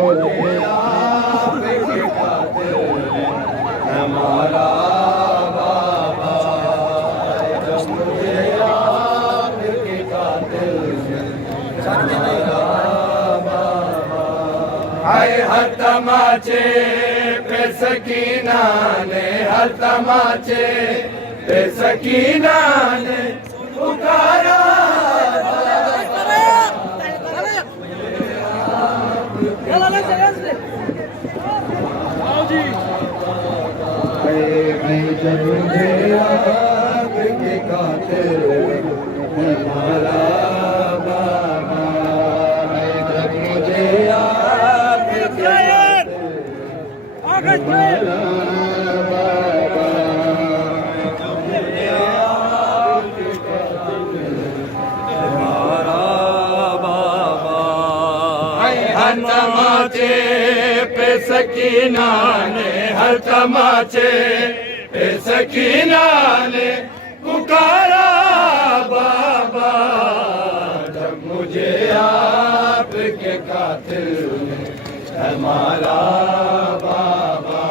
मुझे आपके कातिल ने हमारा बाबा, जब मुझे आपके कातिल ने हमारा बाबा। हाय हर तमाचे पे सकीना ने, हर तमाचे पे सकीना ने पुकारा, जब मुझे आपके कातिल हमारा बाबा, जब मुझे आपके कातिल हमारा बाबा, जब मुझे आपके कातिल हमारा बाबा। हर तमाचे पे सकीना ने, हर तमाचे पे सकीना ने पुकारा बाबा, जब मुझे आपके कातिल ने हमारा बाबा,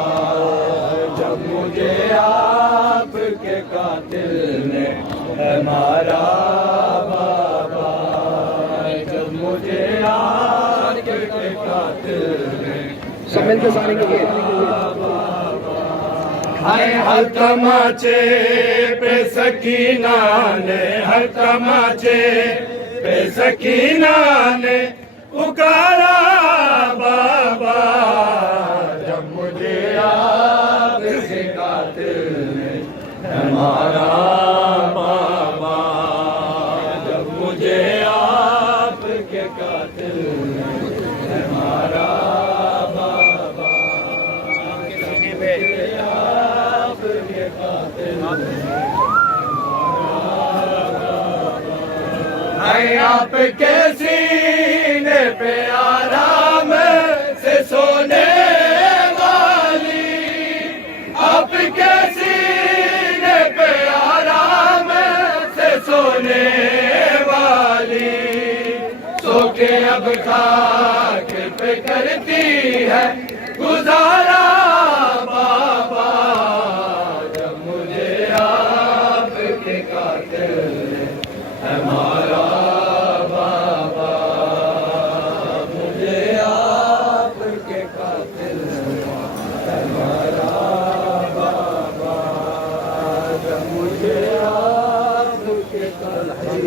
जब मुझे आपके कातिल ने हमारा बाबा, जब मुझे आपके कातिल ने सब मिलकर सारे के लिए। हाय हर तमाचे पे सकीना ने, हर तमाचे पे सकीना ने पुकारा बाबा, जब मुझे आपके कातिल ने हमारा बाबा, जब मुझे आपके कातिल ने हमारा आपके सीने पे आराम से सोने वाली, आपके सीने पे आराम से सोने वाली, सो के अब खाक पे करती है गुजारा बाबा, जब मुझे आपके कातिल ने हमारा बाबा, मुझे आपके कातिल हमारा बाबा, जब मुझे आपके कातिल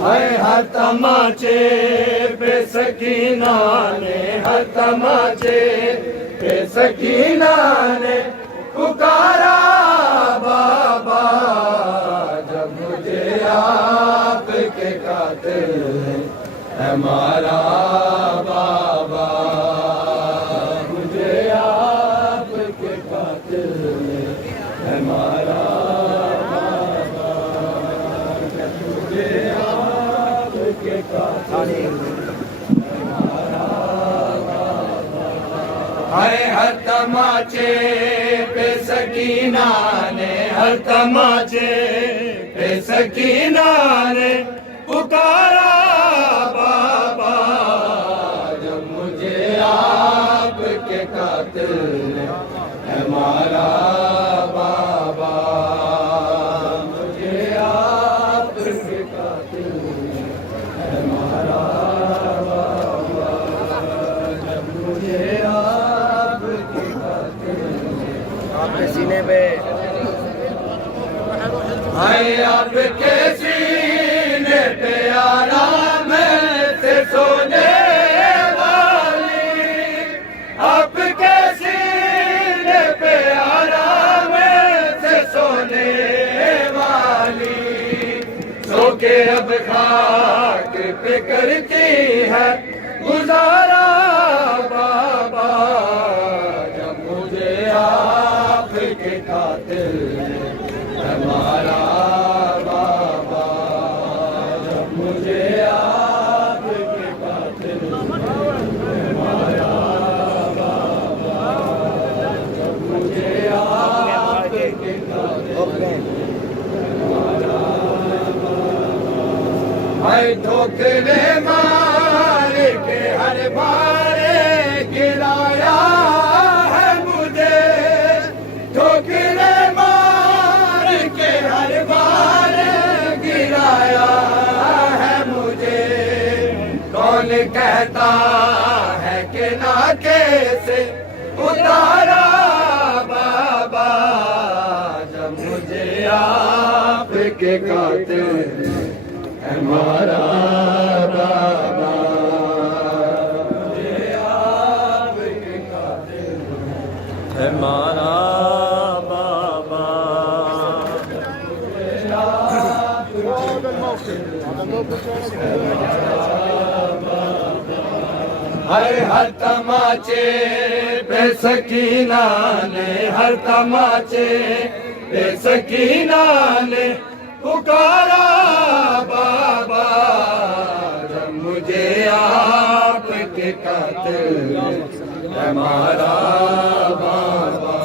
हाय हर तमाचे पे सकीना ने, हर तमाचे पे सकीना ने पुकारा बाबा, जब मुझे आपके कातिल ने हमारा बाबा, मुझे आपके कातिल ने हमारा बाबा, मुझे आपके कातिल हमारा बाबा। हाय हर तमाचे पे सकीना ने, हर तमाचे पे सकीना ने पुकारा बाबा, जब मुझे आपके कातिल ने हमारा बाबा, मुझे आपके कातिल ने हमारा बाबा, जब मुझे आपके कातिल ने आपके सीने पे, हाय आपके सीने पे आराम से सोने वाली, आपके सीने पे आराम से सोने वाली, सो के अब खाक पे करती है गुजारा बाबा, जब मुझे आपके कातिल ने हमारा बाबा, जब मुझे आपके कातिल हमारा बाबा, जब मुझे आपके कातिल हमारा बाबा। हाय ठोकरे मार के हर बार गिराया है मुझे, ठोकरे मार के हर बार गिराया है मुझे। कौन कहता है कि नाके से उतारा बाबा, जब मुझे आपके कातिल हमारा बाबा, मुझे आपके कातिल हमारा बाबा, हर तमाचे पे सकीना ने, हर तमाचे पे सकीना ने पुकारा बाबा, जब मुझे आपके कातिल हमारा बाबा,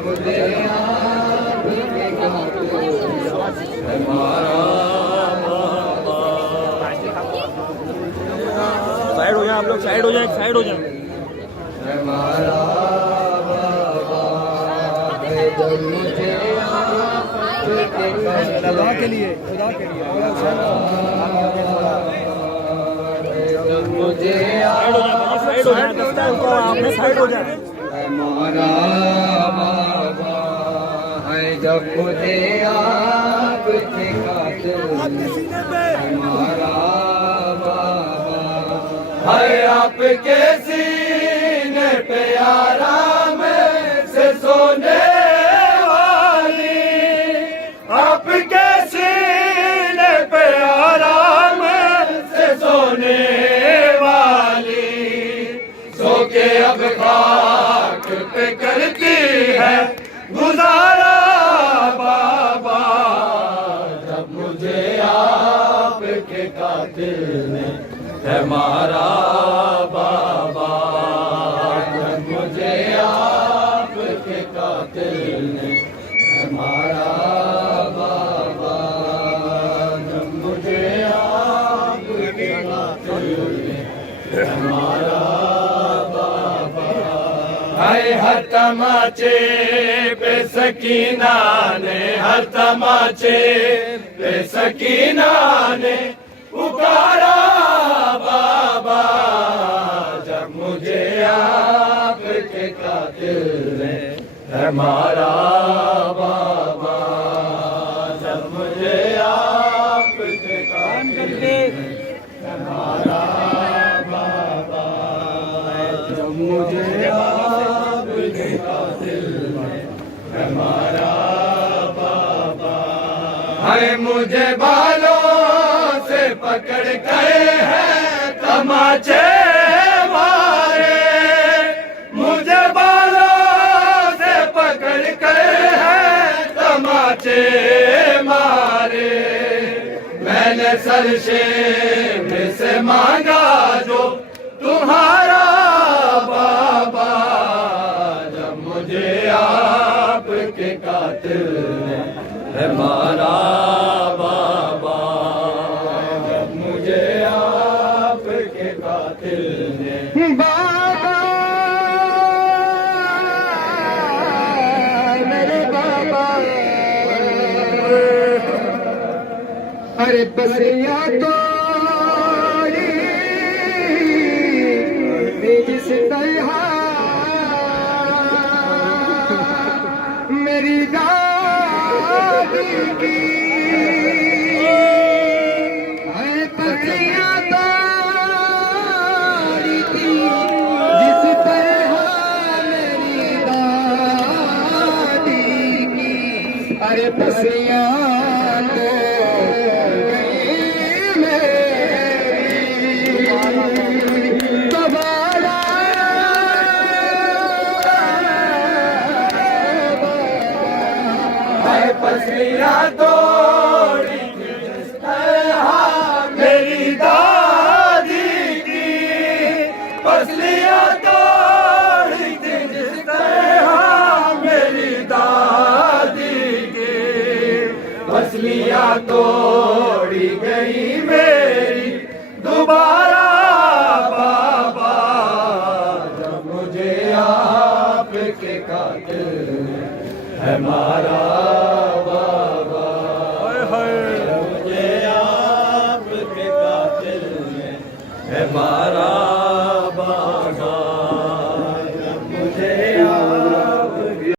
मुझे आपके कातिल हमारा बाबा। साइड हो जाए आप लोग, साइड हो जाए, साइड हो जाए। हमारा बाबा जब मुझे खुदा के लिए, खुदा के लिए मुझे साइड हो जाए, आपने साइड हो जाए। हमारा बाबा है, जब मुझे आपके कातिल हमारा बाबा है, आपके सीने पे आराम से सोने वाली, आपके सीने पे आराम से सोने वाली, सो के अब खाक पे करती है गुजारा बाबा, जब मुझे आपके कातिल ने हमारा बाबा, जब मुझे आपके कातिल ने हमारा बाबा, जब मुझे आपके कातिल ने हमारा बाबा, हाय हर तमाचे पे सकीना ने, हर तमाचे पे सकीना ने पुकारा बाबा, जब मुझे आपके कातिल ने हमारा बाबा, जब मुझे आपके कातिल ने हमारा बाबा, जब मुझे आपके कातिल ने हमारा बाबा, है मुझे बालों से पकड़ कर है तमाचे मारे, मुझे बालों से पकड़ कर है तमाचे मारे, मैंने सरशेम से मांगा जो तुम्हारा बाबा, जब मुझे आपके कातिल ने हमारा बाबा, जब मुझे आपके कातिल ने बाबा, मेरे बाबा, अरे बसिया तो जिस तरह मेरी दादी की पत्नियां तोड़ी थी, जिस तरह मेरी दादी की, अरे पसियां तो पसलियां तोड़ी जिस तरह मेरी दादी की, पसलियां तोड़ी जिस तरह मेरी दादी की, पसलियां तोड़ी गई के कातिल है मारा बाबा। मुझे आपके कातिल है मारा